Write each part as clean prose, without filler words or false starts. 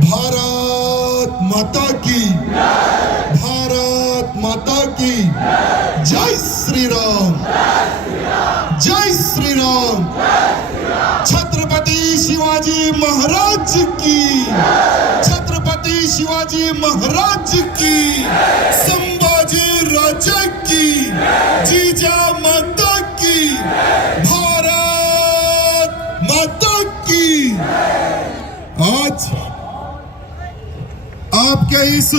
भारत माता की, भारत माता की जय श्री राम, जय श्री राम। छत्रपति शिवाजी महाराज की, छत्रपति शिवाजी महाराज की, संभाजी राजा की, जीजा माता की, भारत माता की। आज आपके इस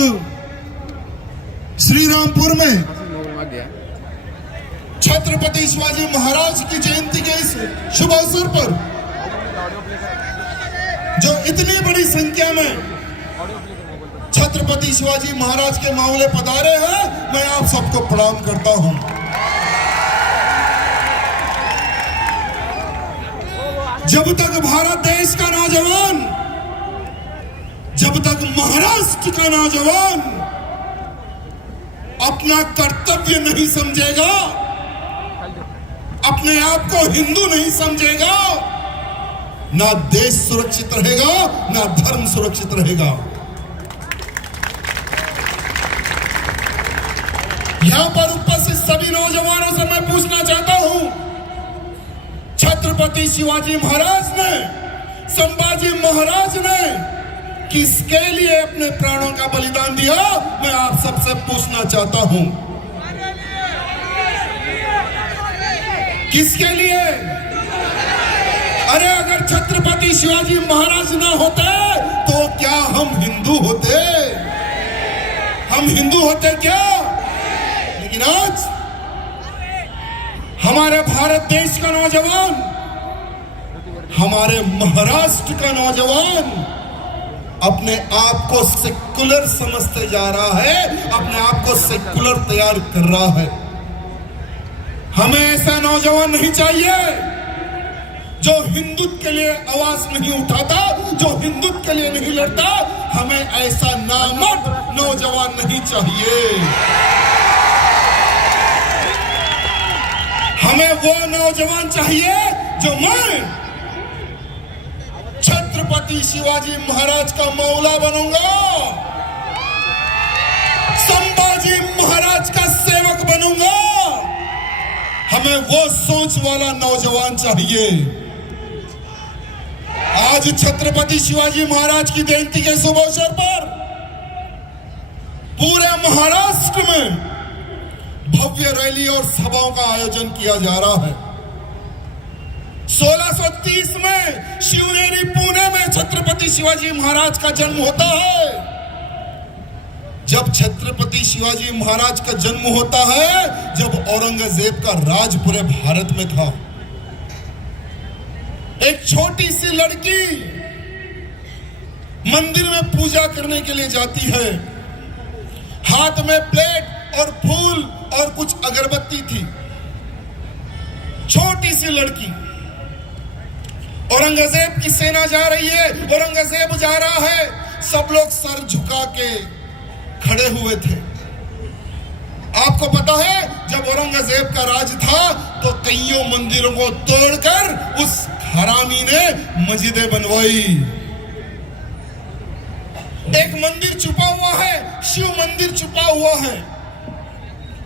श्रीरामपुर में छत्रपति शिवाजी महाराज की जयंती के इस शुभ अवसर पर जो इतनी बड़ी संख्या में छत्रपति शिवाजी महाराज के मामले पधारे हैं, मैं आप सबको प्रणाम करता हूं। जब तक भारत देश का नौजवान, जब तक महाराष्ट्र का नौजवान अपना कर्तव्य नहीं समझेगा, अपने आप को हिंदू नहीं समझेगा, ना देश सुरक्षित रहेगा, ना धर्म सुरक्षित रहेगा। यहां पर उपस्थित सभी नौजवानों से मैं पूछना चाहता हूं, छत्रपति शिवाजी महाराज ने, संभाजी महाराज ने किसके लिए अपने प्राणों का बलिदान दिया? मैं आप सबसे पूछना चाहता हूं, किसके लिए? अरे अगर छत्रपति शिवाजी महाराज ना होते तो क्या हम हिंदू होते? हम हिंदू होते क्या? लेकिन आज हमारे भारत देश का नौजवान, हमारे महाराष्ट्र का नौजवान अपने आप को सेकुलर समझते जा रहा है, अपने आप को सेकुलर तैयार कर रहा है। हमें ऐसा नौजवान नहीं चाहिए जो हिंदुत्व के लिए आवाज नहीं उठाता, जो हिंदुत्व के लिए नहीं लड़ता। हमें ऐसा नामर्द नौजवान नहीं चाहिए। हमें वो नौजवान चाहिए जो मैं छत्रपति शिवाजी महाराज का मौला बनूंगा, संभाजी महाराज का सेवक बनूंगा। हमें वो सोच वाला नौजवान चाहिए। आज छत्रपति शिवाजी महाराज की जयंती के शुभ अवसर पर पूरे महाराष्ट्र में भव्य रैली और सभाओं का आयोजन किया जा रहा है। 1630 में शिवनेरी पुणे में छत्रपति शिवाजी महाराज का जन्म होता है। जब छत्रपति शिवाजी महाराज का जन्म होता है, जब औरंगजेब का राज पूरे भारत में था। एक छोटी सी लड़की मंदिर में पूजा करने के लिए जाती है, हाथ में प्लेट और फूल और कुछ अगरबत्ती थी। छोटी सी लड़की, औरंगजेब की सेना जा रही है, औरंगजेब जा रहा है, सब लोग सर झुका के खड़े हुए थे। आपको पता है जब औरंगजेब का राज था तो कईयों मंदिरों को तोड़कर उस हरामी ने मस्जिदें बनवाई। एक मंदिर छुपा हुआ है, शिव मंदिर छुपा हुआ है।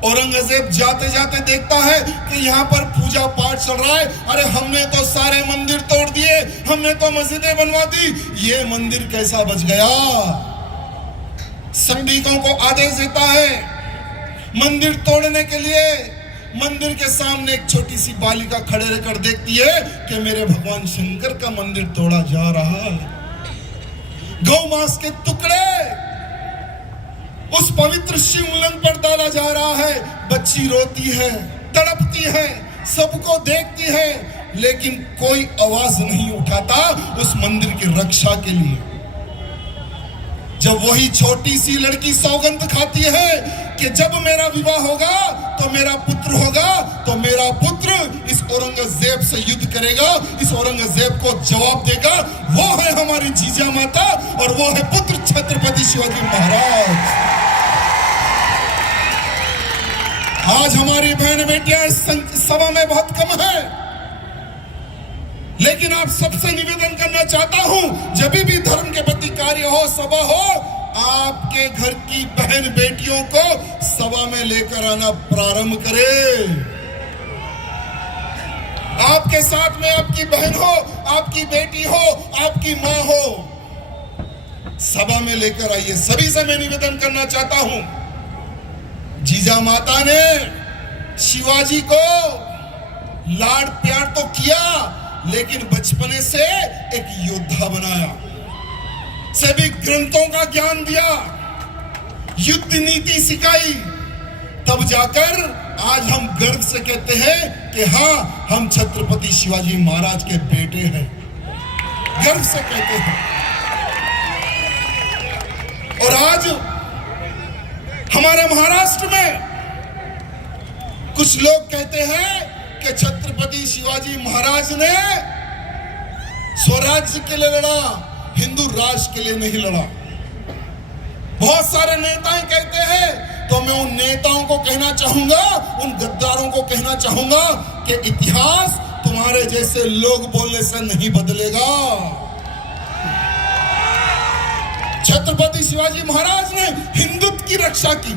औरंगजेब जाते जाते देखता है कि यहाँ पर पूजा पाठ चल रहा है। अरे हमने तो सारे मंदिर तोड़ दिए, हमने तो मस्जिदें बनवा दी, ये मंदिर कैसा बच गया? सैनिकों को आदेश देता है मंदिर तोड़ने के लिए। मंदिर के सामने एक छोटी सी बालिका खड़े रहकर देखती है कि मेरे भगवान शंकर का मंदिर तोड़ा जा रहा है। गौ मांस के टुकड़े उस पवित्र शिवलिंग पर डाला जा रहा है। बच्ची रोती है, तड़पती है, सबको देखती है, लेकिन कोई आवाज नहीं उठाता उस मंदिर की रक्षा के लिए। जब वही छोटी सी लड़की सौगंध खाती है कि जब मेरा विवाह होगा तो मेरा पुत्र होगा, तो मेरा पुत्र इस औरंगजेब से युद्ध करेगा, इस औरंगजेब को जवाब देगा। वो है हमारी जीजा माता और वो है पुत्र छत्रपति शिवाजी महाराज। आज हमारी बहन बेटियां इस सभा में बहुत कम है, लेकिन आप सबसे निवेदन करना चाहता हूं, जब भी धर्म के प्रति कार्य हो, सभा हो, आपके घर की बहन बेटियों को सभा में लेकर आना प्रारंभ करें। आपके साथ में आपकी बहन हो, आपकी बेटी हो, आपकी मां हो, सभा में लेकर आइए। सभी से मैं निवेदन करना चाहता हूं, जीजा माता ने शिवाजी को लाड प्यार तो किया, लेकिन बचपने से एक योद्धा बनाया, सभी ग्रंथों का ज्ञान दिया, युद्ध नीति सिखाई। तब जाकर आज हम गर्व से कहते हैं कि हाँ, हम छत्रपति शिवाजी महाराज के बेटे हैं, गर्व से कहते हैं। और आज हमारे महाराष्ट्र में कुछ लोग कहते हैं कि छत्रपति शिवाजी महाराज ने स्वराज्य के लिए लड़ा, हिंदू राष्ट्र के लिए नहीं लड़ा। बहुत सारे नेता कहते हैं, तो मैं उन नेताओं को कहना चाहूंगा, उन गद्दारों को कहना चाहूंगा कि इतिहास तुम्हारे जैसे लोग बोलने से नहीं बदलेगा। छत्रपति शिवाजी महाराज ने हिंदुत्व की रक्षा की,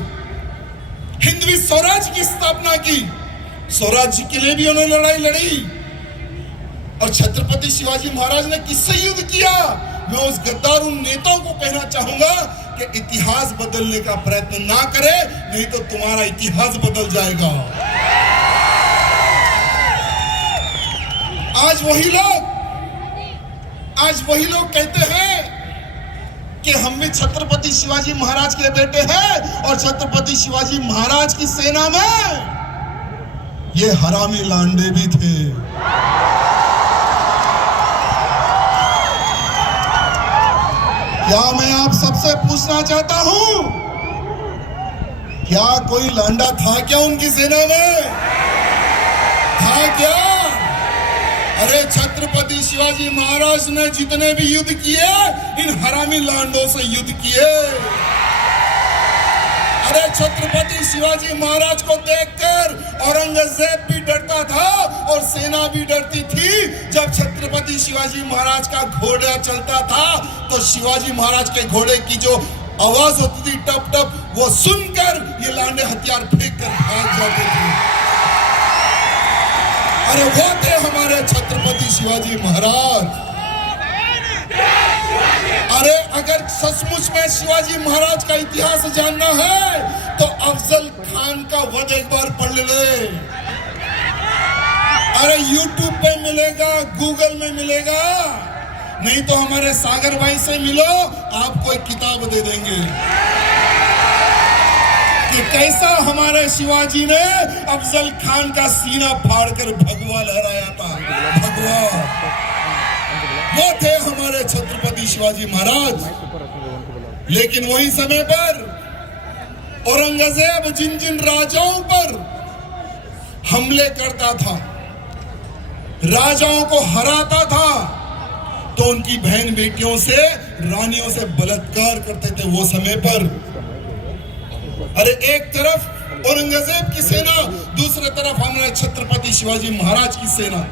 हिंदवी स्वराज्य की स्थापना की, स्वराज्य के लिए भी उन्होंने लड़ाई लड़ी। और छत्रपति शिवाजी महाराज ने किससे युद्ध किया? मैं उस गद्दार उन नेताओं को कहना चाहूंगा कि इतिहास बदलने का प्रयत्न ना करे, नहीं तो तुम्हारा इतिहास बदल जाएगा। आज वही लोग कहते हैं कि हम भी छत्रपति शिवाजी महाराज के बेटे हैं, और छत्रपति शिवाजी महाराज की सेना में ये हरामी लांडे भी थे। क्या मैं आप सबसे पूछना चाहता हूं, क्या कोई लांडा था क्या उनकी सेना में? था क्या? अरे छत्रपति शिवाजी महाराज ने जितने भी युद्ध किए, इन हरामी लांडों से युद्ध किए। अरे छत्रपति शिवाजी महाराज को देखकर औरंगजेब भी डरता था और सेना भी डरती थी। जब छत्रपति शिवाजी महाराज का घोड़ा चलता था तो शिवाजी महाराज के घोड़े की जो आवाज होती थी टप टप, वो सुनकर ये लांडे हथियार फेंक कर भाग जाते थे। अरे वो थे हमारे छत्रपति शिवाजी महाराज। अरे अगर सचमुच में शिवाजी महाराज का इतिहास जानना है तो अफजल खान का वध एक बार पढ़ ले। अरे YouTube पे मिलेगा, गूगल में मिलेगा, नहीं तो हमारे सागर भाई से मिलो, आपको एक किताब दे देंगे कि कैसा हमारे शिवाजी ने अफजल खान का सीना फाड़कर भगवा लहराया था। भगवा वो थे हमारे छत्रपति शिवाजी महाराज। लेकिन वही समय पर औरंगजेब जिन जिन राजाओं पर हमले करता था, राजाओं को हराता था, तो उनकी बहन बेटियों से, रानियों से बलात्कार करते थे वो समय पर। अरे एक तरफ औरंगजेब की सेना, दूसरी तरफ हमारे छत्रपति शिवाजी महाराज की सेना।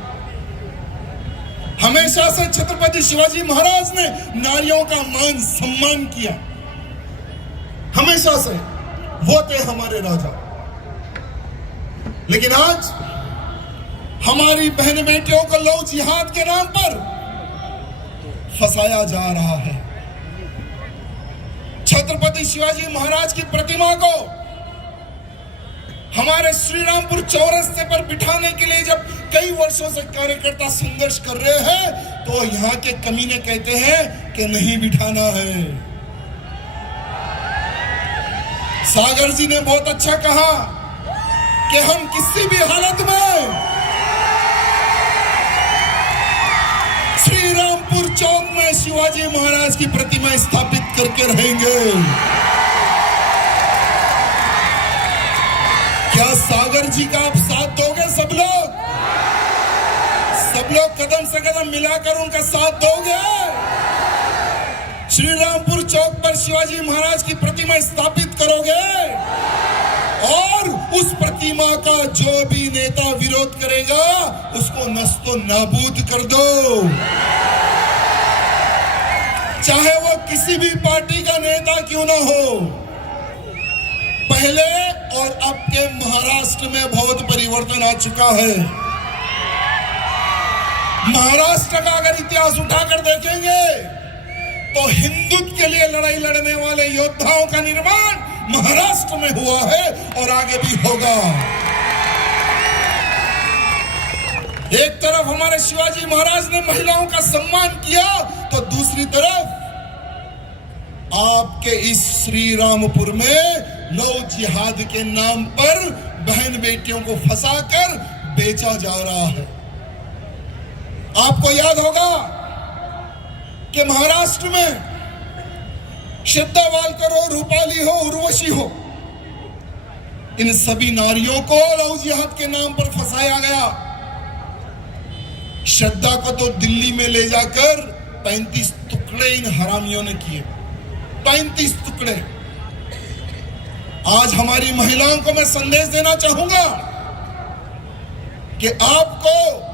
हमेशा से छत्रपति शिवाजी महाराज ने नारियों का मान सम्मान किया, हमेशा से वो थे हमारे राजा। लेकिन आज हमारी बहन बेटियों को लव जिहाद के नाम पर फंसाया जा रहा है। छत्रपति शिवाजी महाराज की प्रतिमा को हमारे श्रीरामपुर चौरस्ते पर बिठाने के लिए जब कई वर्षों से कार्यकर्ता संघर्ष कर रहे हैं, तो यहाँ के कमीने कहते हैं कि नहीं बिठाना है। सागर जी ने बहुत अच्छा कहा कि हम किसी भी हालत में श्रीरामपुर चौक में शिवाजी महाराज की प्रतिमा स्थापित करके रहेंगे। क्या सागर जी का आप साथ दोगे? सब लोग कदम से कदम मिलाकर उनका साथ दोगे? श्रीरामपुर चौक पर शिवाजी महाराज की प्रतिमा स्थापित करोगे, और उस प्रतिमा का जो भी नेता विरोध करेगा उसको नस्तो नाबूद कर दो। चाहे वो किसी भी पार्टी का नेता क्यों ना हो। पहले और अब के महाराष्ट्र में बहुत परिवर्तन आ चुका है। महाराष्ट्र का अगर इतिहास उठाकर देखेंगे तो हिंदुत्व के लिए लड़ाई लड़ने वाले योद्धाओं का निर्माण महाराष्ट्र में हुआ है और आगे भी होगा। एक तरफ हमारे शिवाजी महाराज ने महिलाओं का सम्मान किया तो दूसरी तरफ आपके इस श्री रामपुर में लव जिहाद के नाम पर बहन बेटियों को फंसाकर बेचा जा रहा है। आपको याद होगा कि महाराष्ट्र में श्रद्धा वालकर हो, रूपाली हो, उर्वशी हो, इन सभी नारियों को लव जिहाद के नाम पर फंसाया गया। श्रद्धा को तो दिल्ली में ले जाकर 35 टुकड़े इन हरामियों ने किए, 35 टुकड़े। आज हमारी महिलाओं को मैं संदेश देना चाहूंगा कि आपको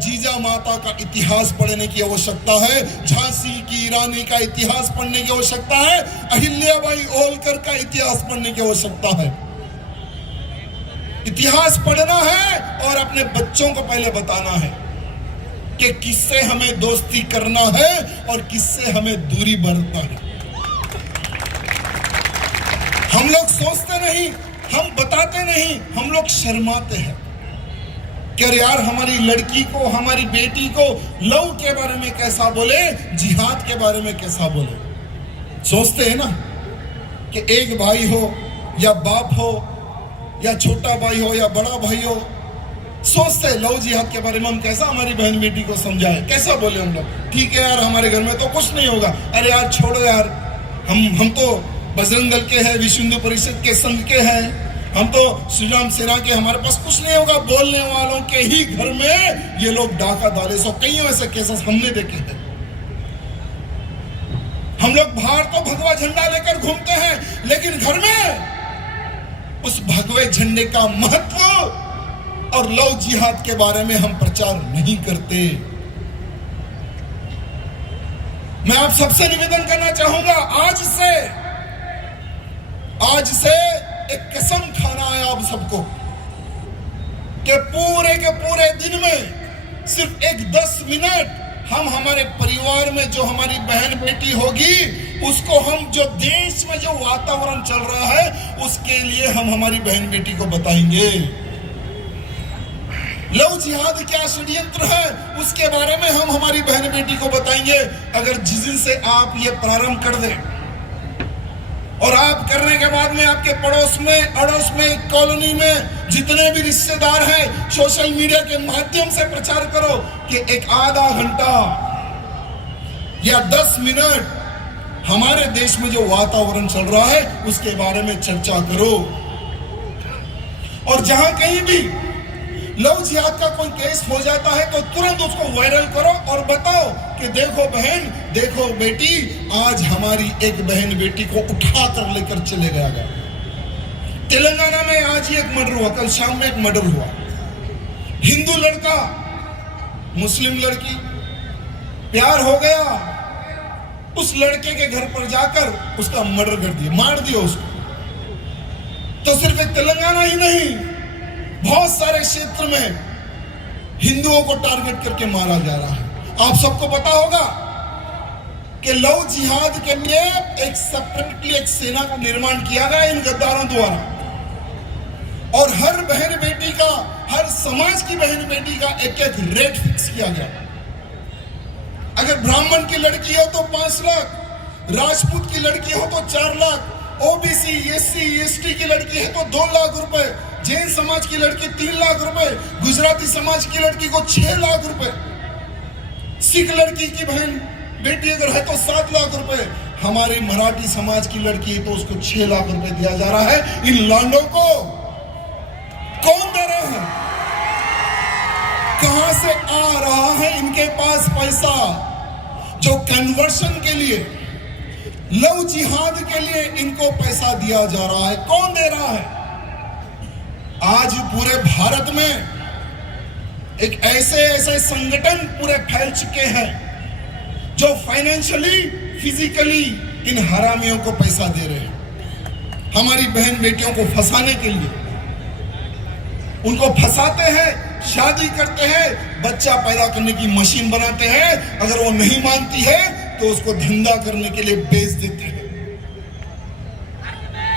जीजा माता का इतिहास पढ़ने की आवश्यकता है, झांसी की रानी का इतिहास पढ़ने की आवश्यकता है, अहिल्याबाई होलकर का इतिहास पढ़ने की आवश्यकता है। इतिहास पढ़ना है और अपने बच्चों को पहले बताना है कि किससे हमें दोस्ती करना है और किससे हमें दूरी बरतना है। हम लोग सोचते नहीं, हम बताते नहीं, हम लोग शर्माते हैं कि यार हमारी लड़की को, हमारी बेटी को लव के बारे में कैसा बोले, जिहाद के बारे में कैसा बोले। सोचते हैं ना कि एक भाई हो या बाप हो या छोटा भाई हो या बड़ा भाई हो, सोचते हैं लव जिहाद के बारे में हम कैसा हमारी बहन बेटी को समझाए, कैसा बोले हम लोग। ठीक है यार, हमारे घर में तो कुछ नहीं होगा, अरे यार छोड़ो यार, हम तो बजरंग दल के हैं, विश्व हिंदू परिषद के संघ के हैं, हम तो श्री राम सेना के, हमारे पास कुछ नहीं होगा। बोलने वालों के ही घर में ये लोग डाका डाले। सो कई ऐसे केसेस हमने देखे हैं। हम लोग बाहर तो भगवा झंडा लेकर घूमते हैं, लेकिन घर में उस भगवे झंडे का महत्व और लव जिहाद के बारे में हम प्रचार नहीं करते। मैं आप सबसे निवेदन करना चाहूंगा, आज से एक कसम खाना है आप सबको कि पूरे के पूरे दिन में सिर्फ एक 10 मिनट हम हमारे परिवार में जो हमारी बहन बेटी होगी उसको, हम जो देश में जो वातावरण चल रहा है उसके लिए हम हमारी बहन बेटी को बताएंगे। लव जिहाद क्या षड्यंत्र है उसके बारे में हम हमारी बहन बेटी को बताएंगे। अगर जिस दिन से आप ये प्रारंभ कर दें और आप करने के बाद में आपके पड़ोस में, अड़ोस में, कॉलोनी में जितने भी रिश्तेदार हैं, सोशल मीडिया के माध्यम से प्रचार करो कि एक आधा घंटा या 10 मिनट हमारे देश में जो वातावरण चल रहा है उसके बारे में चर्चा करो। और जहां कहीं भी लव जिहाद का कोई केस हो जाता है तो तुरंत उसको वायरल करो और बताओ कि देखो बहन, देखो बेटी, आज हमारी एक बहन बेटी को उठा कर लेकर चले गया। तेलंगाना में आज ही एक मर्डर हुआ, कल शाम में एक मर्डर हुआ। हिंदू लड़का मुस्लिम लड़की, प्यार हो गया, उस लड़के के घर पर जाकर उसका मर्डर कर दिया, मार दिया उसको। तो सिर्फ एक तेलंगाना ही नहीं, बहुत सारे क्षेत्र में हिंदुओं को टारगेट करके मारा जा रहा है। आप सबको पता होगा कि लव जिहाद के लिए एक सेपरेटली एक सेना का निर्माण किया गया इन गद्दारों द्वारा, और हर बहन बेटी का, हर समाज की बहन बेटी का एक एक रेट फिक्स किया गया। अगर ब्राह्मण की लड़की हो तो 5 लाख, राजपूत की लड़की हो तो 4 लाख, ओबीसी, एससी, एसटी की लड़की है तो 2 लाख रुपए, जैन समाज की लड़की 3 लाख रुपए, गुजराती समाज की लड़की को 6 लाख रुपए, सिख लड़की की बहन बेटी अगर है तो 7 लाख रुपए, हमारी मराठी समाज की लड़की है तो उसको 6 लाख रुपए दिया जा रहा है। इन लांडों को कौन दे रहा है? कहां से आ रहा है इनके पास पैसा जो कन्वर्शन के लिए, लव जिहाद के लिए इनको पैसा दिया जा रहा है? कौन दे रहा है? आज पूरे भारत में एक ऐसे संगठन पूरे फैल चुके हैं जो फाइनेंशियली फिजिकली इन हरामियों को पैसा दे रहे हैं, हमारी बहन बेटियों को फंसाने के लिए। उनको फंसाते हैं, शादी करते हैं, बच्चा पैदा करने की मशीन बनाते हैं। अगर वो नहीं मानती है तो उसको धंधा करने के लिए बेच देते हैं।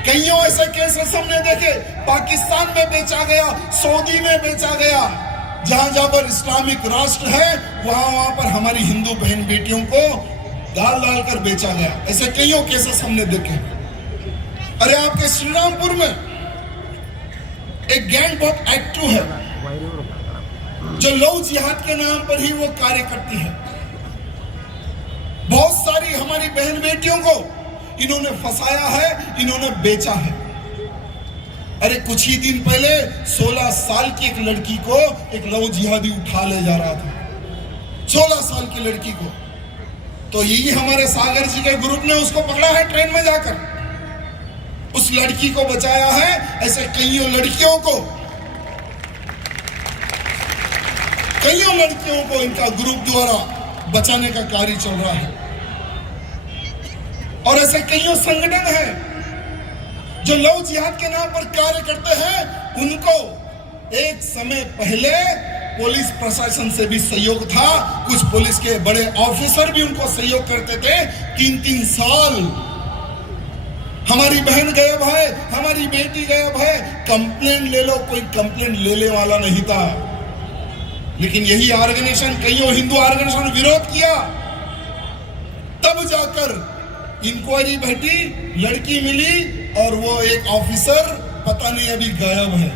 कईयों ऐसे केसेस हमने देखे, पाकिस्तान में बेचा गया, सऊदी में बेचा गया, जहां जहां पर इस्लामिक राष्ट्र है वहां पर हमारी हिंदू बहन बेटियों को डाल डाल कर बेचा गया। ऐसे कईयों केसेस हमने देखे। अरे आपके श्रीरामपुर में एक गैंग बहुत एक्टिव है जो लव जिहाद के नाम पर ही वो कार्य करती है। बहुत सारी हमारी बहन बेटियों को इन्होंने फंसाया है, इन्होंने बेचा है। अरे कुछ ही दिन पहले 16 साल की एक लड़की को एक लव जिहादी उठा ले जा रहा था, 16 साल की लड़की को। तो यही हमारे सागर जी के ग्रुप ने उसको पकड़ा है ट्रेन में जाकर, उस लड़की को बचाया है। ऐसे कईयों लड़कियों को इनका ग्रुप द्वारा बचाने का कार्य चल रहा है। और ऐसे कईयों संगठन हैं जो लव जिहाद के नाम पर कार्य करते हैं। उनको एक समय पहले पुलिस प्रशासन से भी सहयोग था, कुछ पुलिस के बड़े ऑफिसर भी उनको सहयोग करते थे। 3-3 साल हमारी बहन गायब है, हमारी बेटी गायब है, कंप्लेंट ले लो, कोई कंप्लेंट लेने वाला नहीं था। लेकिन यही ऑर्गेनाइजेशन, कईयों हिंदू ऑर्गेनाइजेशन विरोध किया, तब जाकर इंक्वायरी बैठी, लड़की मिली और वो एक ऑफिसर पता नहीं अभी गायब है,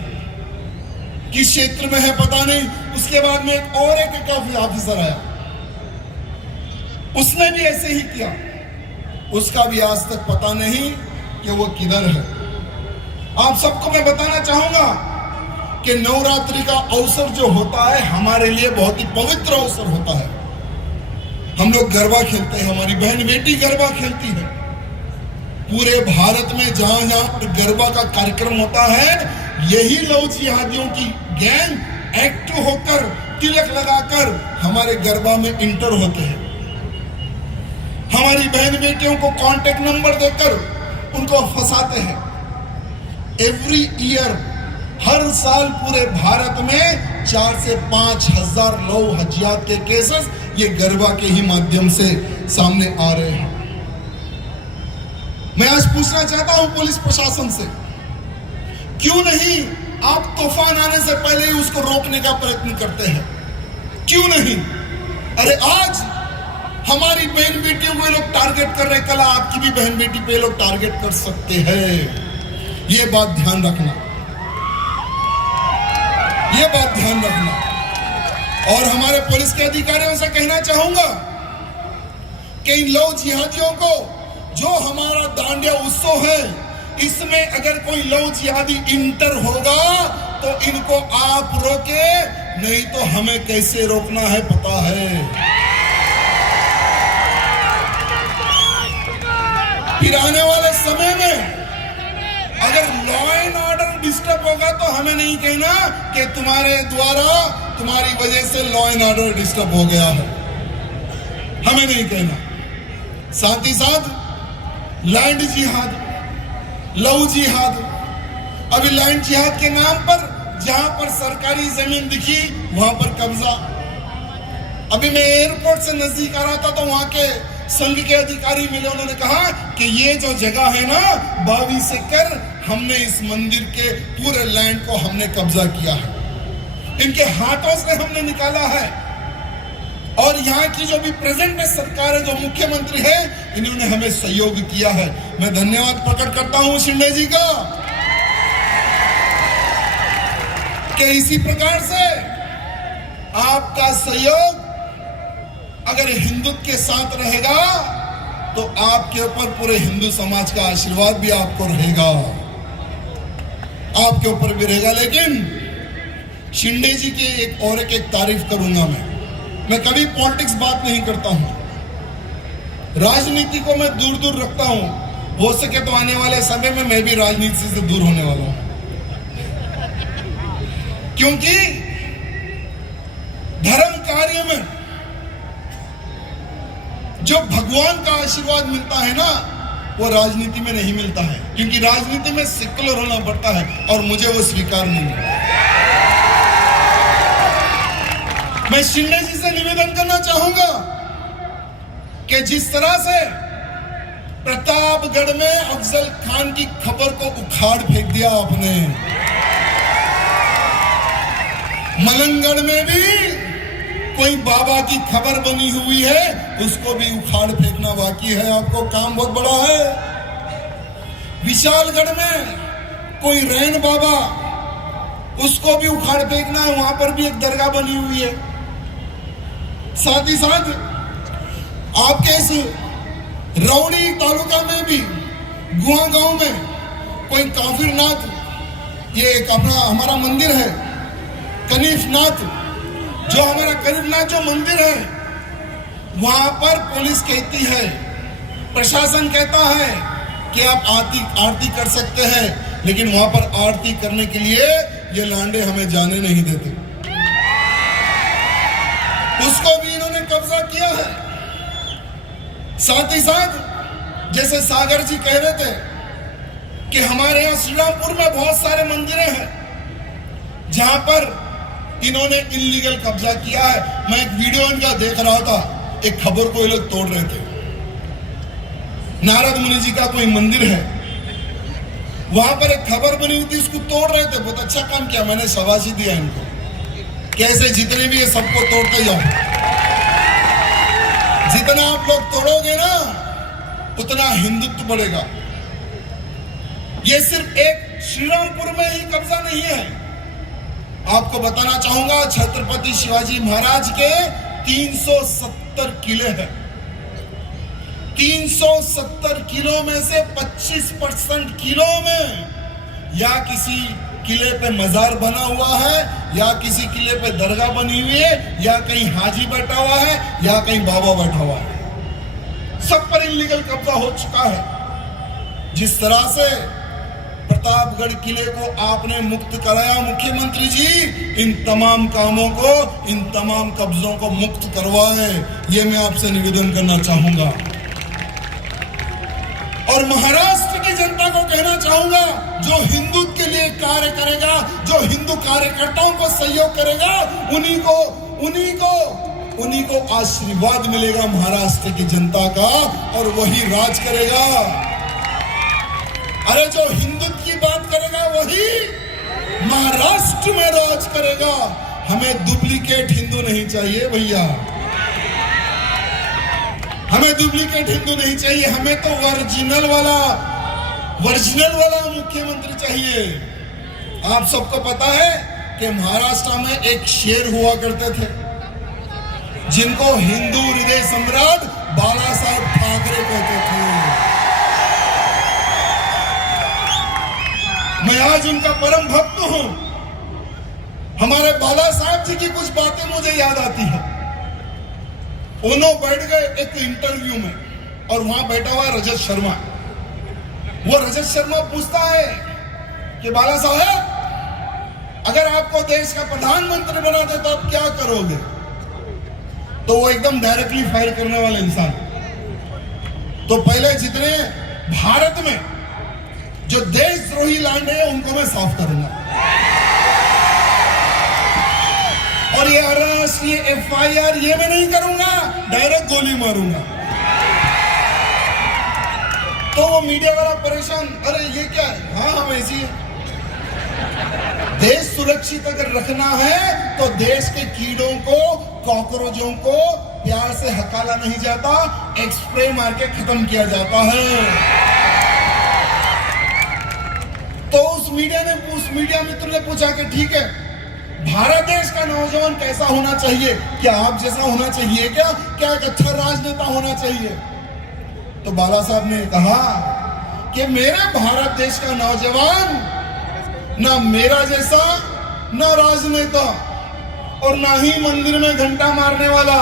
किस क्षेत्र में है पता नहीं। उसके बाद में एक और एक ऑफिसर आया, उसने भी ऐसे ही किया, उसका भी आज तक पता नहीं कि वो किधर है। आप सबको मैं बताना चाहूंगा कि नवरात्रि का अवसर जो होता है हमारे लिए बहुत ही पवित्र अवसर होता है। हम लोग गरबा खेलते हैं, हमारी बहन बेटी गरबा खेलती है। पूरे भारत में जहां जहां गरबा का कार्यक्रम होता है, यही लव जिहादियों की गैंग एक्टिव होकर, तिलक लगाकर हमारे गरबा में इंटर होते हैं। हमारी बहन बेटियों को कांटेक्ट नंबर देकर उनको फंसाते हैं। एवरी ईयर, हर साल पूरे भारत में 4 से 5 हजार लव जिहाद के केसेस ये गरबा के ही माध्यम से सामने आ रहे हैं। मैं आज पूछना चाहता हूं पुलिस प्रशासन से, क्यों नहीं आप तूफान आने से पहले ही उसको रोकने का प्रयत्न करते हैं? क्यों नहीं? अरे आज हमारी बहन बेटियों को लोग टारगेट कर रहे, कल आपकी भी बहन बेटी पे लोग टारगेट कर सकते हैं। ये बात ध्यान रखना, ये बात ध्यान रखना। और हमारे पुलिस के अधिकारियों से कहना चाहूंगा कि इन लव जिहादियों को, जो हमारा दांडिया उत्सव है, इसमें अगर कोई लव जिहादी इंटर होगा तो इनको आप रोके, नहीं तो हमें कैसे रोकना है पता है। फिर आने वाले समय में अगर लॉ एंड ऑर्डर डिस्टर्ब होगा तो हमें नहीं कहना कि तुम्हारे द्वारा, तुम्हारी वजह से लॉ एंड ऑर्डर डिस्टर्ब हो गया है, हमें नहीं कहना। साथ ही साथ लैंड जिहाद, लव जिहाद, अभी लैंड जिहाद के नाम पर जहां पर सरकारी जमीन दिखी वहां पर कब्जा। अभी मैं एयरपोर्ट से नजदीक आ रहा था तो वहां के संघ के अधिकारी मिले, उन्होंने कहा कि ये जो जगह है ना 22 एकड़, हमने इस मंदिर के पूरे लैंड को हमने कब्जा किया है, इनके हाथों से हमने निकाला है। और यहाँ की जो भी प्रेजेंट में सरकार है, जो मुख्यमंत्री है, इन्होंने हमें सहयोग किया है। मैं धन्यवाद प्रकट करता हूं शिंदे जी का कि इसी प्रकार से आपका सहयोग अगर हिंदुत्व के साथ रहेगा तो आपके ऊपर पूरे हिंदू समाज का आशीर्वाद भी आपको रहेगा, आपके ऊपर भी रहेगा। लेकिन शिंदे जी की एक और एक तारीफ करूंगा मैं कभी पॉलिटिक्स बात नहीं करता हूं, राजनीति को मैं दूर दूर रखता हूं। हो सके तो आने वाले समय में मैं भी राजनीति से दूर होने वाला हूं, क्योंकि धर्म कार्य में जो भगवान का आशीर्वाद मिलता है ना, वो राजनीति में नहीं मिलता है, क्योंकि राजनीति में सेक्युलर होना पड़ता है और मुझे वो स्वीकार नहीं है। मैं शिंदे जी से निवेदन करना चाहूंगा कि जिस तरह से प्रतापगढ़ में अफजल खान की खबर को उखाड़ फेंक दिया आपने, मलंगड़ में भी कोई बाबा की खबर बनी हुई है, उसको भी उखाड़ फेंकना बाकी है। आपको काम बहुत बड़ा है। विशालगढ़ में कोई रैन बाबा, उसको भी उखाड़ फेंकना है, वहां पर भी एक दरगाह बनी हुई है। साथ ही साथ आपके इस रौड़ी तालुका में भी गुहा गांव में कोई काफिरनाथ, ये एक अपना हमारा मंदिर है कनीफनाथ, जो हमारा करीबनाथ जो मंदिर है, वहां पर पुलिस कहती है, प्रशासन कहता है कि आप आरती कर सकते हैं, लेकिन वहां पर आरती करने के लिए ये लांडे हमें जाने नहीं देते। उसको भी इन्होंने कब्जा किया है। साथ ही साथ जैसे सागर जी कह रहे थे कि हमारे यहां श्रीरामपुर में बहुत सारे मंदिर हैं जहां पर इन्होंने इल्लीगल कब्जा किया है। मैं एक वीडियो इनका देख रहा था, एक खबर को ये लोग तोड़ रहे थे। नारद मुनि जी का कोई मंदिर है, वहां पर एक खबर बनी हुई थी, उसको तोड़ रहे थे। बहुत अच्छा काम किया, मैंने शाबाशी दिया इनको। कैसे जितने भी है सबको तोड़ते जाओ, जितना आप लोग तोड़ोगे ना उतना हिंदुत्व बढ़ेगा। ये सिर्फ एक श्रीरामपुर में ही कब्जा नहीं है, आपको बताना चाहूंगा छत्रपति शिवाजी महाराज के 370 किले हैं। 370 किलो में से 25% किलो में या किसी किले पे मजार बना हुआ है, या किसी किले पे दरगाह बनी हुई है, या कहीं हाजी बैठा हुआ है, या कहीं बाबा बैठा हुआ है। सब पर इल्लीगल कब्जा हो चुका है। जिस तरह से प्रतापगढ़ किले को आपने मुक्त कराया मुख्यमंत्री जी, इन तमाम कामों को, इन तमाम कब्जों को मुक्त करवाए, ये मैं आपसे निवेदन करना चाहूंगा। और महाराष्ट्र की जनता को कहना चाहूंगा, जो हिंदुत्व के लिए कार्य करेगा, जो हिंदू कार्यकर्ताओं को सहयोग करेगा, उन्हीं को आशीर्वाद मिलेगा महाराष्ट्र की जनता का, और वही राज करेगा। अरे जो हिंदुत्व की बात करेगा वही महाराष्ट्र में राज करेगा। हमें डुप्लीकेट हिंदू नहीं चाहिए भैया, हमें डुप्लीकेट हिंदू नहीं चाहिए, हमें तो ओरिजिनल वाला मुख्यमंत्री चाहिए। आप सबको पता है कि महाराष्ट्र में एक शेर हुआ करते थे, जिनको हिंदू हृदय सम्राट बाला साहेब ठाकरे कहते थे। मैं आज उनका परम भक्त हूं। हमारे बाला साहब जी की कुछ बातें मुझे याद आती है। उन्होंने बैठ गए एक इंटरव्यू में, और वहां बैठा हुआ रजत शर्मा। वो रजत शर्मा पूछता है कि बाला साहब, अगर आपको देश का प्रधानमंत्री बना दे तो आप क्या करोगे? तो वो एकदम डायरेक्टली फायर करने वाले इंसान, तो पहले जितने भारत में जो देशद्रोही लांडे हैं उनको मैं साफ करूंगा, और ये अरेस्ट, ये FIR ये मैं नहीं करूंगा, डायरेक्ट गोली मारूंगा। तो वो मीडिया वाला परेशान, अरे ये क्या है? हाँ हम ऐसी है। देश सुरक्षित अगर रखना है तो देश के कीड़ों को, कॉकरोचों को प्यार से हकाला नहीं जाता, एक स्प्रे मार के खत्म किया जाता है। तो उस मीडिया मित्र ने पूछा कि ठीक है, भारत देश का नौजवान कैसा होना चाहिए? क्या आप जैसा होना चाहिए? क्या एक अच्छा राजनेता होना चाहिए? तो बाला साहब ने कहा कि मेरे भारत देश का नौजवान ना मेरा जैसा, ना राजनेता, और ना ही मंदिर में घंटा मारने वाला।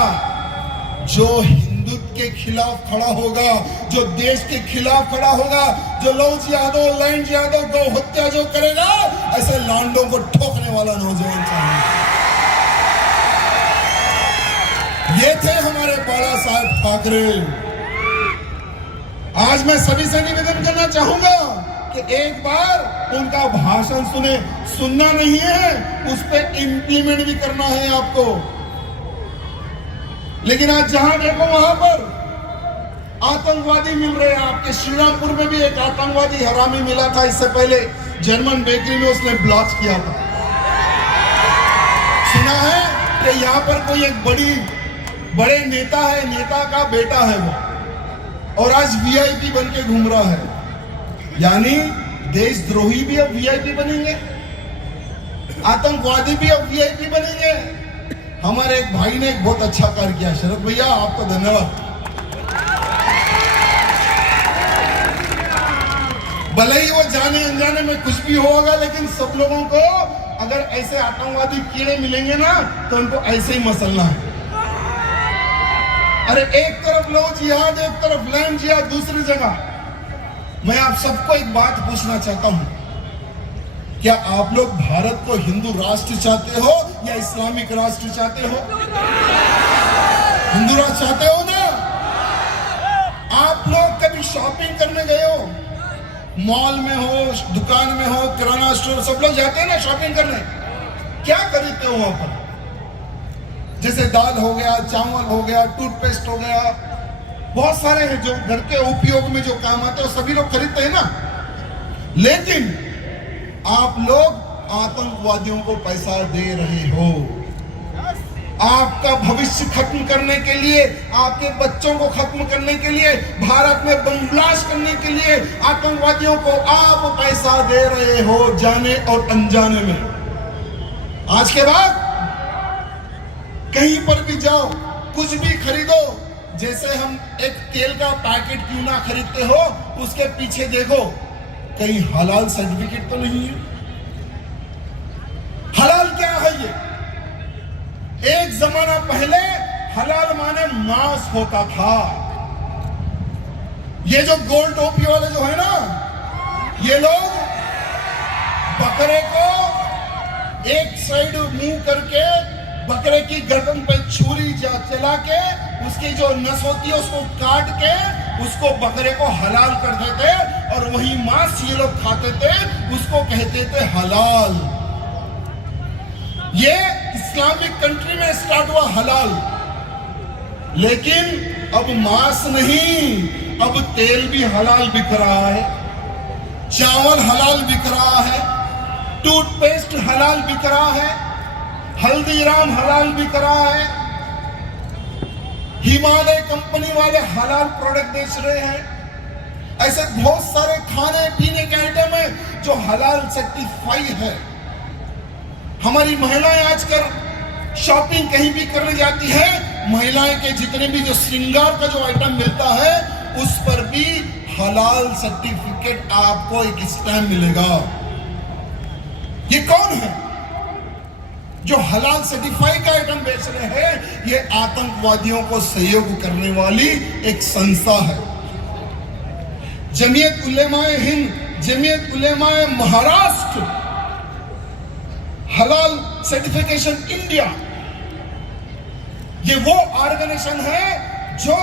जो हिंदुत्व के खिलाफ खड़ा होगा, जो देश के खिलाफ खड़ा होगा, जो लौज यादव, लैंड यादव, गौ हत्या जो करेगा, ऐसे लांडों को ठोकने वाला नौजवान चाहिए। ये थे हमारे बाला बालासाहेब ठाकरे। आज मैं सभी से निवेदन करना चाहूंगा कि एक बार उनका भाषण सुने, सुनना नहीं है, उस पर इंप्लीमेंट भी करना है आपको। लेकिन आज जहां देखो वहां पर आतंकवादी मिल रहे हैं। आपके श्रीरामपुर में भी एक आतंकवादी हरामी मिला था, इससे पहले जर्मन बेकरी में उसने ब्लास्ट किया था। सुना है कि यहाँ पर कोई एक बड़े नेता है, नेता का बेटा है वो, और आज वीआईपी बन के घूम रहा है। यानी देशद्रोही भी अब वीआईपी बनेंगे, आतंकवादी भी अब वीआईपी बनेंगे। हमारे एक भाई ने एक बहुत अच्छा कार्य किया, शरद भैया आपको धन्यवाद। भले ही वो जाने अनजाने में कुछ भी होगा, लेकिन सब लोगों को अगर ऐसे आतंकवादी कीड़े मिलेंगे ना तो उनको ऐसे ही मसलना है। अरे एक तरफ लो जिहाद, एक तरफ लैंड जिहाद दूसरी जगह। मैं आप सबको एक बात पूछना चाहता हूं, क्या आप लोग भारत को हिंदू राष्ट्र चाहते हो या इस्लामिक राष्ट्र चाहते हो? हिंदू राष्ट्र चाहते हो ना? आप लोग कभी शॉपिंग करने गए हो? मॉल में हो, दुकान में हो, किराना स्टोर, सब लोग जाते हैं ना शॉपिंग करने। क्या खरीदते हो वहां पर? जैसे दाल हो गया, चावल हो गया, टूथपेस्ट हो गया, बहुत सारे हैं जो घर के उपयोग में जो काम आते हैं, सभी लोग खरीदते हैं ना। लेकिन आप लोग आतंकवादियों को पैसा दे रहे हो। आपका भविष्य खत्म करने के लिए, आपके बच्चों को खत्म करने के लिए, भारत में बम ब्लास्ट करने के लिए आतंकवादियों को आप पैसा दे रहे हो, जाने और अनजाने में। आज के बाद कहीं पर भी जाओ, कुछ भी खरीदो, जैसे हम एक तेल का पैकेट क्यों ना खरीदते हो, उसके पीछे देखो कहीं हलाल सर्टिफिकेट तो नहीं है। हलाल क्या है ये? एक जमाना पहले हलाल माने मांस होता था। ये जो गोल टोपी वाले जो है ना, ये लोग बकरे को एक साइड मुंह करके बकरे की गर्दन पे छुरी चला के उसकी जो नस होती है उसको काट के उसको बकरे को हलाल कर देते, और वही मांस ये लोग खाते थे, उसको कहते थे हलाल। ये इस्लामिक कंट्री में स्टार्ट हुआ हलाल। लेकिन अब मांस नहीं, अब तेल भी हलाल बिक रहा है, चावल हलाल बिक रहा है, टूथपेस्ट हलाल बिक रहा है, हल्दीराम हलाल बिक रहा है, हिमालय कंपनी वाले हलाल प्रोडक्ट बेच रहे हैं। ऐसे बहुत सारे खाने पीने के आइटम है जो हलाल सर्टिफाई है। हमारी महिलाएं आजकल शॉपिंग कहीं भी करने जाती है, महिलाएं के जितने भी जो श्रृंगार का जो आइटम मिलता है उस पर भी हलाल सर्टिफिकेट आपको एक स्टैम्प मिलेगा। ये कौन है जो हलाल सर्टिफाई का आइटम बेच रहे हैं? ये आतंकवादियों को सहयोग करने वाली एक संस्था है। जमीयत उलेमाए हिंद, जमीयत उलेमाए महाराष्ट्र, हलाल सर्टिफिकेशन इंडिया, ये वो ऑर्गेनाइजेशन है जो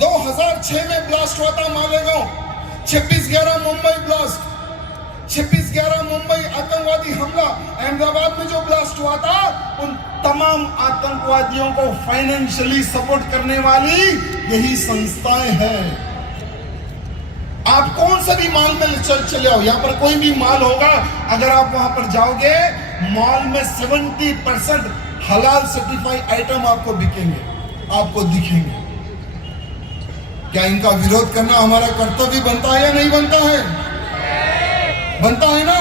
2006 में ब्लास्ट हुआ था मालेगांव, 26/11 मुंबई ब्लास्ट, 26/11 मुंबई आतंकवादी हमला, अहमदाबाद में जो ब्लास्ट हुआ था, उन तमाम आतंकवादियों को फाइनेंशियली सपोर्ट करने वाली यही संस्थाएं हैं। आप कौन सा भी मॉल में चले आओ, यहाँ पर कोई भी मॉल होगा, अगर आप वहां पर जाओगे, मॉल में 70% हलाल सर्टिफाइड आइटम आपको बिकेंगे, आपको दिखेंगे। क्या इनका विरोध करना हमारा कर्तव्य बनता है या नहीं बनता है? बनता है ना।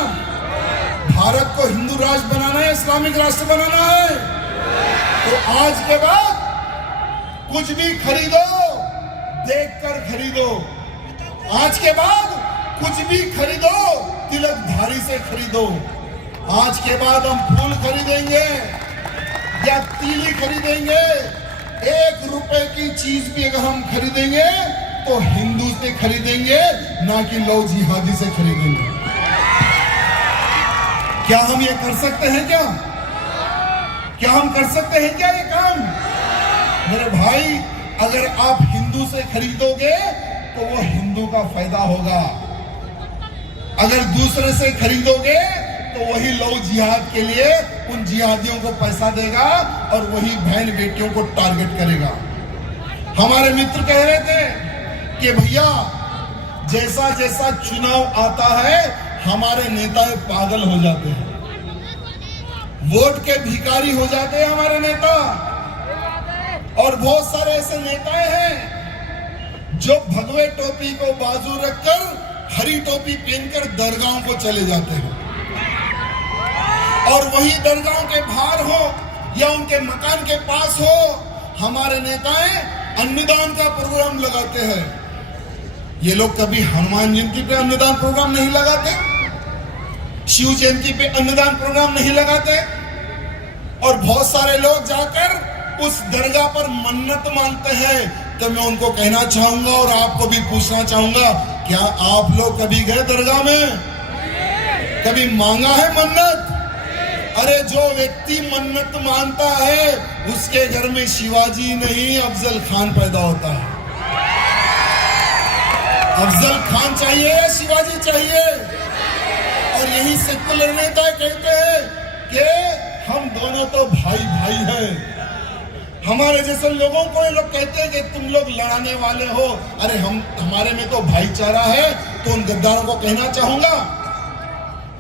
भारत को हिंदू राष्ट्र बनाना है, इस्लामिक राष्ट्र बनाना है, तो आज के बाद कुछ भी खरीदो देखकर खरीदो। आज के बाद कुछ भी खरीदो तिलकधारी से खरीदो। आज के बाद हम फूल खरीदेंगे या तीली खरीदेंगे, 1 रुपए की चीज भी अगर हम खरीदेंगे तो हिंदू से खरीदेंगे, ना कि लव जिहादी से खरीदेंगे। क्या हम ये कर सकते हैं? क्या हम कर सकते हैं क्या ये काम? मेरे भाई, अगर आप हिंदू से खरीदोगे तो वो हिंदू का फायदा होगा, अगर दूसरे से खरीदोगे तो वही लव जिहाद के लिए उन जिहादियों को पैसा देगा और वही बहन बेटियों को टारगेट करेगा। हमारे मित्र कह रहे थे कि भैया जैसा जैसा चुनाव आता है हमारे नेता पागल हो जाते हैं, वोट के भिखारी हो जाते हैं हमारे नेता। और बहुत सारे ऐसे नेता हैं जो भगवे टोपी को बाजू रखकर हरी टोपी पहनकर दरगाहों को चले जाते हैं और वही दरगाहों के बाहर हो या उनके मकान के पास हो हमारे नेताएं अन्नदान का प्रोग्राम लगाते हैं। ये लोग कभी हनुमान जयंती पे अन्नदान प्रोग्राम नहीं लगाते, शिव जयंती पे अन्नदान प्रोग्राम नहीं लगाते और बहुत सारे लोग जाकर उस दरगाह पर मन्नत मांगते हैं। तो मैं उनको कहना चाहूंगा और आपको भी पूछना चाहूंगा, क्या आप लोग कभी गए दरगाह में, कभी मांगा है मन्नत? अरे जो व्यक्ति मन्नत मानता है उसके घर में शिवाजी नहीं अफजल खान पैदा होता है। अफजल खान चाहिए या शिवाजी चाहिए? और यही सेकुलर नेता कहते हैं कि हम दोनों तो भाई भाई हैं। हमारे जैसे लोगों को ये लोग कहते हैं कि तुम लोग लड़ाने वाले हो। अरे हमारे में तो भाईचारा है। तो उन गद्दारों को कहना चाहूंगा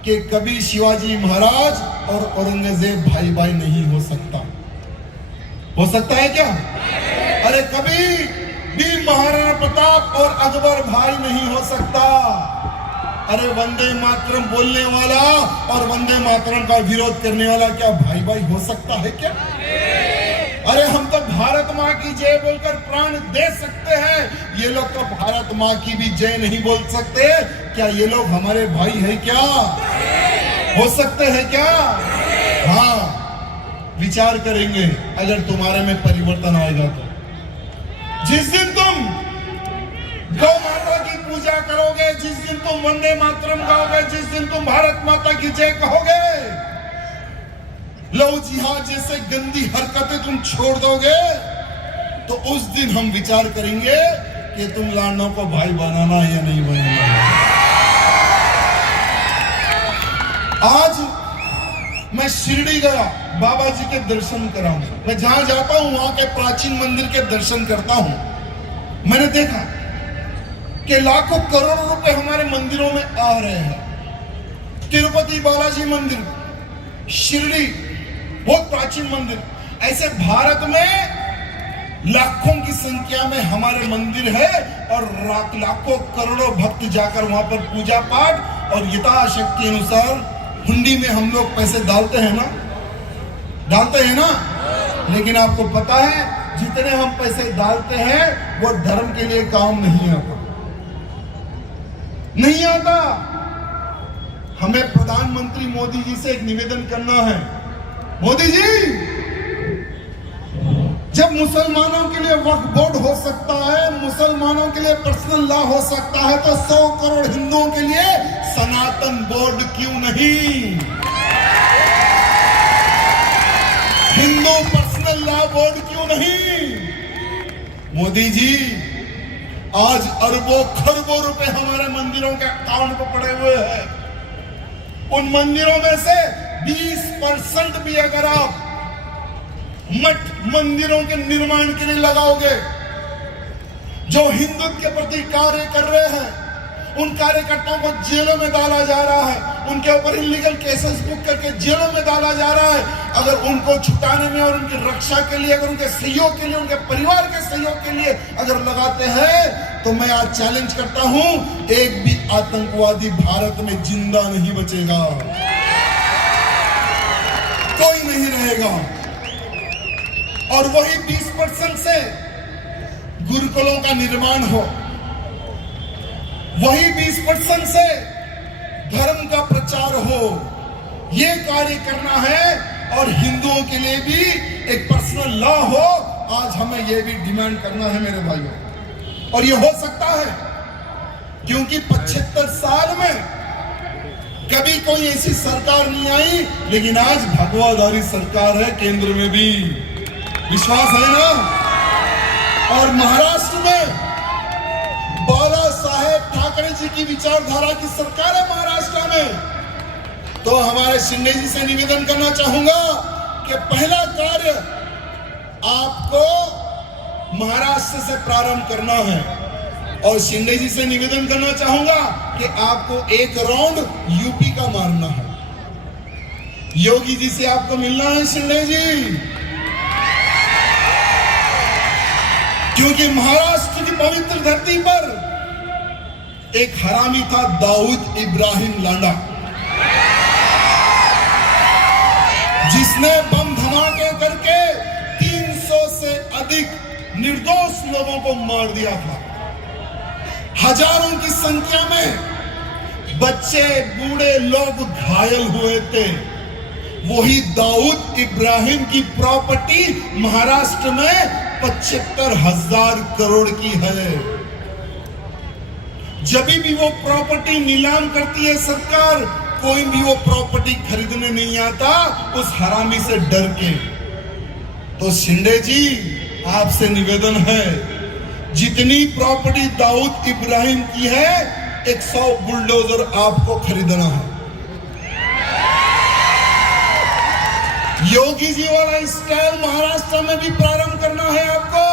कि कभी शिवाजी महाराज और औरंगजेब भाई भाई नहीं हो सकता। हो सकता है क्या? अरे कभी भी महाराणा प्रताप और अकबर भाई नहीं हो सकता। अरे वंदे मातरम बोलने वाला और वंदे मातरम का विरोध करने वाला क्या भाई भाई हो सकता है क्या? अरे हम तो भारत माँ की जय बोलकर प्राण दे सकते हैं, ये लोग तो भारत माँ की भी जय नहीं बोल सकते। क्या ये लोग हमारे भाई हैं क्या? हो सकते हैं क्या? हाँ, विचार करेंगे अगर तुम्हारे में परिवर्तन आएगा तो। जिस दिन तुम गौ माता की पूजा करोगे, जिस दिन तुम वंदे मातरम गाओगे, जिस दिन तुम भारत माता की जय कहोगे, लव जिहाद जैसे गंदी हरकतें तुम छोड़ दोगे, तो उस दिन हम विचार करेंगे कि तुम लाडनों को भाई बनाना या नहीं बनाना। आज मैं शिरडी गया, बाबा जी के दर्शन कराऊं। मैं जहां जाता हूं वहां के प्राचीन मंदिर के दर्शन करता हूं। मैंने देखा कि लाखों करोड़ों रुपए हमारे मंदिरों में आ रहे हैं। तिरुपति बालाजी मंदिर, शिरडी बहुत प्राचीन मंदिर, ऐसे भारत में लाखों की संख्या में हमारे मंदिर है और लाखों करोड़ों भक्त जाकर वहां पर पूजा पाठ और यथाशक्ति अनुसार हुंडी में हम लोग पैसे डालते हैं ना, डालते हैं ना। लेकिन आपको पता है जितने हम पैसे डालते हैं वो धर्म के लिए काम नहीं आता, नहीं आता। हमें प्रधानमंत्री मोदी जी से एक निवेदन करना है, मोदी जी, जब मुसलमानों के लिए वक्फ बोर्ड हो सकता है, मुसलमानों के लिए पर्सनल लॉ हो सकता है, तो 100 करोड़ हिंदुओं के लिए सनातन बोर्ड क्यों नहीं? हिंदू पर्सनल लॉ बोर्ड क्यों नहीं? मोदी जी, आज अरबों खरबों रुपए हमारे मंदिरों के अकाउंट पर पड़े हुए हैं। उन मंदिरों में से 20% भी अगर आप मठ मंदिरों के निर्माण के लिए लगाओगे, जो हिंदुत्व के प्रति कार्य कर रहे हैं, उन कार्यकर्ताओं को जेलों में डाला जा रहा है, उनके ऊपर इलीगल केसेस बुक करके जेलों में डाला जा रहा है। अगर उनको छुटाने में और उनकी रक्षा के लिए, अगर उनके सहयोग के लिए, उनके परिवार के सहयोग के लिए अगर लगाते हैं, तो मैं आज चैलेंज करता हूं, एक भी आतंकवादी भारत में जिंदा नहीं बचेगा, कोई नहीं रहेगा। और वही 20% से गुरुकुलों का निर्माण हो, वही 20% से धर्म का प्रचार हो, ये कार्य करना है। और हिंदुओं के लिए भी एक पर्सनल लॉ हो, आज हमें ये भी डिमांड करना है मेरे भाइयों। और ये हो सकता है क्योंकि 75 साल में कभी कोई ऐसी सरकार नहीं आई, लेकिन आज भगवाधारी सरकार है केंद्र में भी। विश्वास है ना? और महाराष्ट्र में बाला साहेब ठाकरे जी की विचारधारा की सरकार है महाराष्ट्र में। तो हमारे शिंदे जी से निवेदन करना चाहूंगा कि पहला कार्य आपको महाराष्ट्र से प्रारंभ करना है, और शिंदे जी से निवेदन करना चाहूंगा कि आपको एक राउंड यूपी का मारना है। योगी जी से आपको मिलना है शिंदे जी, क्योंकि महाराष्ट्र की पवित्र धरती पर एक हरामी था, दाऊद इब्राहिम लांडा, जिसने बम धमाके करके 300 से अधिक निर्दोष लोगों को मार दिया था। हजारों की संख्या में बच्चे बूढ़े लोग घायल हुए थे। वही दाऊद इब्राहिम की प्रॉपर्टी महाराष्ट्र में 75,000 करोड़ की है। जब भी वो प्रॉपर्टी नीलाम करती है सरकार, कोई भी वो प्रॉपर्टी खरीदने नहीं आता उस हरामी से डर के। तो शिंदे जी आपसे निवेदन है, जितनी प्रॉपर्टी दाऊद इब्राहिम की है 100 बुलडोजर आपको खरीदना है। योगी जी वाला स्टाइल महाराष्ट्र में भी प्रारंभ करना है आपको।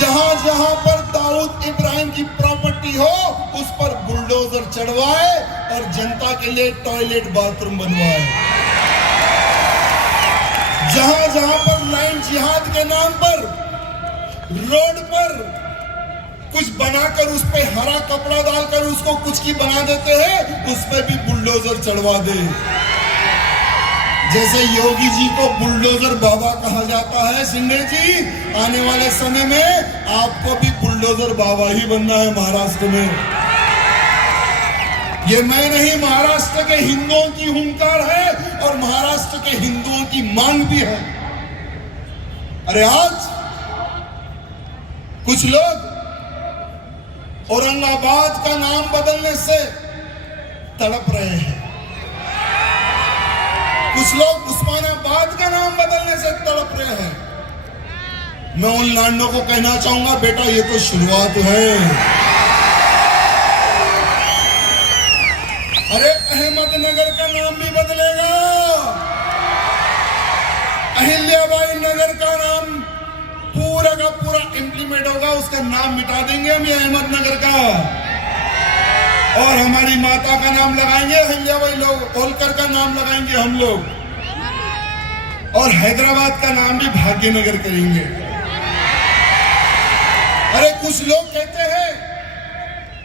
जहां जहां पर दाऊद इब्राहिम की प्रॉपर्टी हो उस पर बुलडोजर चढ़वाए और जनता के लिए टॉयलेट बाथरूम बनवाए। जहां जहां पर लाइन जिहाद के नाम पर रोड पर कुछ बनाकर उस पे हरा कपड़ा डालकर उसको कुछ की बना देते हैं, उस पे भी बुलडोजर चढ़वा दे। जैसे योगी जी को बुलडोजर बाबा कहा जाता है, शिंदे जी आने वाले समय में आपको भी बुलडोजर बाबा ही बनना है महाराष्ट्र में। ये मैं नहीं, महाराष्ट्र के हिंदुओं की हुंकार है और महाराष्ट्र के हिंदुओं की मांग भी है। अरे आज कुछ लोग औरंगाबाद का नाम बदलने से तड़प रहे हैं, कुछ लोग उस्मानाबाद का नाम बदलने से तड़प रहे हैं। मैं उन लांडों को कहना चाहूंगा, बेटा ये तो शुरुआत है। अरे अहमदनगर का नाम भी बदलेगा, अहिल्याबाई नगर का नाम पूरा का पूरा इंप्लीमेंट होगा, उसका नाम मिटा देंगे हम, ये अहमदनगर का, और हमारी माता का नाम लगाएंगे अहिल्याबाई लोग, होलकर का नाम लगाएंगे हम लोग, और हैदराबाद का नाम भी भाग्यनगर करेंगे। अरे कुछ लोग कहते हैं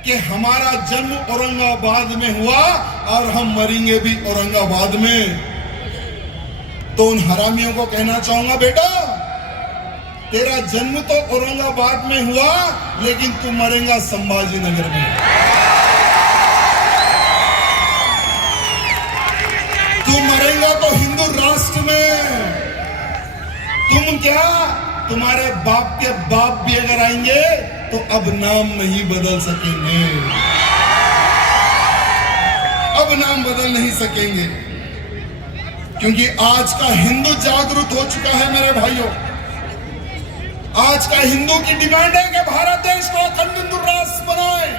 कि हमारा जन्म औरंगाबाद में हुआ और हम मरेंगे भी औरंगाबाद में। तो उन हरामियों को कहना चाहूंगा, बेटा तेरा जन्म तो औरंगाबाद में हुआ लेकिन तू मरेगा संभाजी नगर में। तू मरेगा तो हिंदू राष्ट्र में। तुम क्या, तुम्हारे बाप के बाप भी अगर आएंगे तो अब नाम नहीं बदल सकेंगे, अब नाम बदल नहीं सकेंगे, क्योंकि आज का हिंदू जागरूक हो चुका है मेरे भाइयों। आज का हिंदू की डिमांड है कि भारत देश को अखंड हिंदू राष्ट्र बनाए।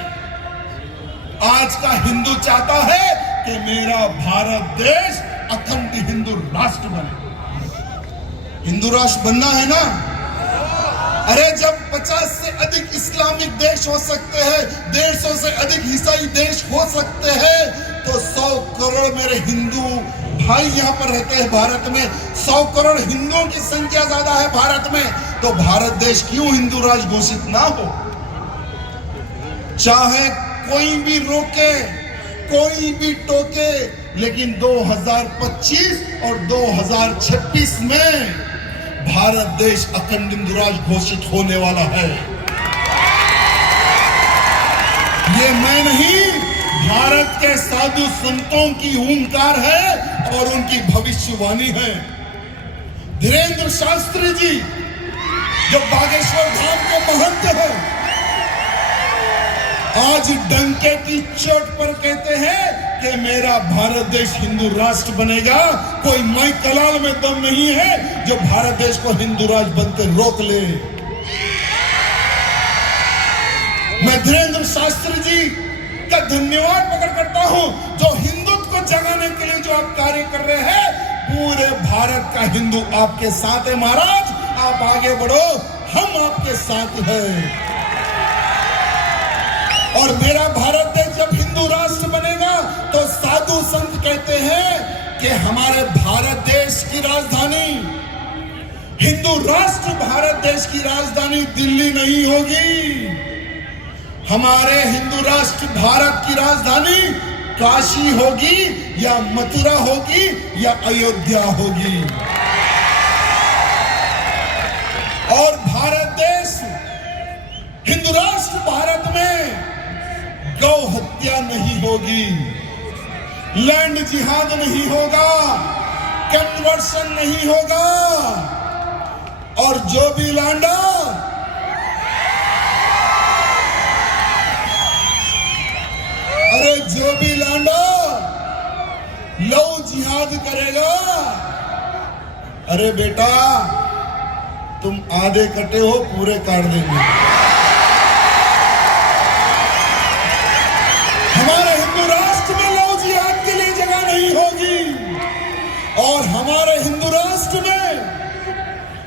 आज का हिंदू चाहता है कि मेरा भारत देश अखंड हिंदू राष्ट्र बने। हिंदू राष्ट्र बनना है ना। अरे जब 50 से अधिक इस्लामिक देश हो सकते हैं, 150 से अधिक ईसाई देश हो सकते हैं, तो 100 करोड़ मेरे हिंदू भाई यहाँ पर रहते हैं भारत में। 100 करोड़ हिंदुओं की संख्या ज्यादा है भारत में, तो भारत देश क्यों हिंदू राष्ट्र घोषित ना हो। चाहे कोई भी रोके, कोई भी टोके, लेकिन 2025 और 2026 में भारत देश अखंड हिंदू राष्ट्र घोषित होने वाला है। ये मैं नहीं, भारत के साधु संतों की हुंकार है और उनकी भविष्यवाणी है। धीरेन्द्र शास्त्री जी जो बागेश्वर धाम के महंत हैं, आज डंके की चोट पर कहते हैं कि मेरा भारत देश हिंदू राष्ट्र बनेगा। कोई माई कलाल में दम नहीं है जो भारत देश को हिंदू राष्ट्र बनते रोक ले। मैं धीरेन्द्र शास्त्री जी का धन्यवाद प्रकट करता हूं जो हिंदुत्व को जगाने के लिए जो आप कार्य कर रहे हैं। पूरे भारत का हिंदू आपके साथ है महाराज, आप आगे बढ़ो, हम आपके साथ हैं। और मेरा भारत देश जब हिंदू राष्ट्र बनेगा तो साधु संत कहते हैं कि हमारे भारत देश की राजधानी, हिंदू राष्ट्र भारत देश की राजधानी दिल्ली नहीं होगी। हमारे हिंदू राष्ट्र भारत की राजधानी काशी होगी या मथुरा होगी या अयोध्या होगी। और भारत देश, हिंदू राष्ट्र भारत में गौ हत्या नहीं होगी, लैंड जिहाद नहीं होगा, कन्वर्शन नहीं होगा। और जो भी लांडा जो भी लांडा लव जिहाद करेगा, अरे बेटा तुम आधे कटे हो, पूरे काट देंगे। हमारे हिंदू राष्ट्र में लव जिहाद के लिए जगह नहीं होगी। और हमारे हिंदू राष्ट्र में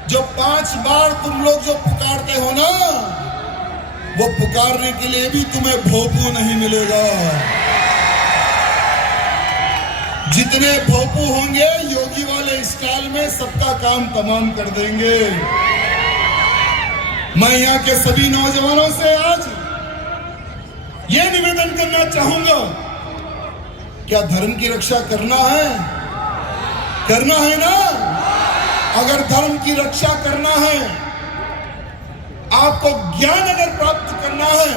जो 5 बार तुम लोग जो पुकारते हो ना, वो पुकारने के लिए भी तुम्हें भोपू नहीं मिलेगा। जितने भोपू होंगे योगी वाले स्टाइल में सबका काम तमाम कर देंगे। मैं यहाँ के सभी नौजवानों से आज ये निवेदन करना चाहूंगा, क्या धर्म की रक्षा करना है? करना है ना? अगर धर्म की रक्षा करना है, आपको ज्ञान अगर प्राप्त करना है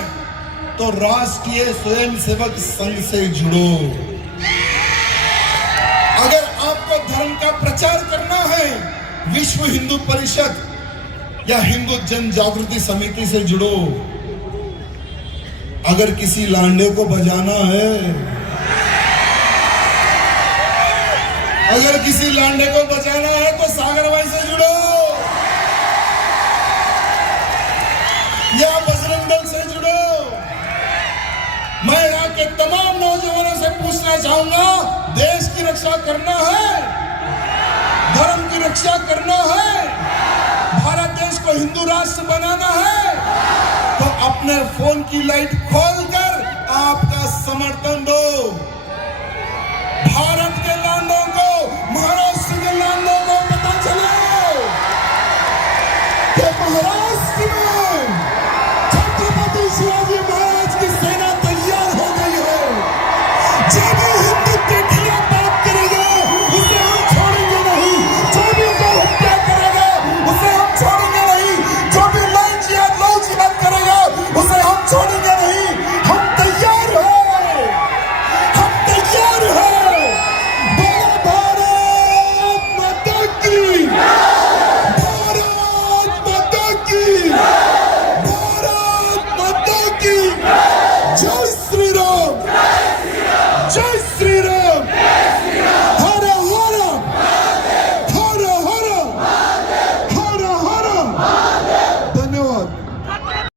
तो राष्ट्रीय स्वयंसेवक संघ से जुड़ो। अगर आपको धर्म का प्रचार करना है, विश्व हिंदू परिषद या हिंदू जन जागृति समिति से जुड़ो। अगर किसी लांडे को बजाना है, अगर किसी लांडे को बजाना है तो सागर भाई से जुड़ो या बजरंग दल से जुड़ो। मैं यहाँ के तमाम नौजवानों से पूछना चाहूंगा, देश की रक्षा करना है, धर्म की रक्षा करना है, भारत देश को हिंदू राष्ट्र बनाना है, तो अपने फोन की लाइट खोलकर आपका समर्थन दो।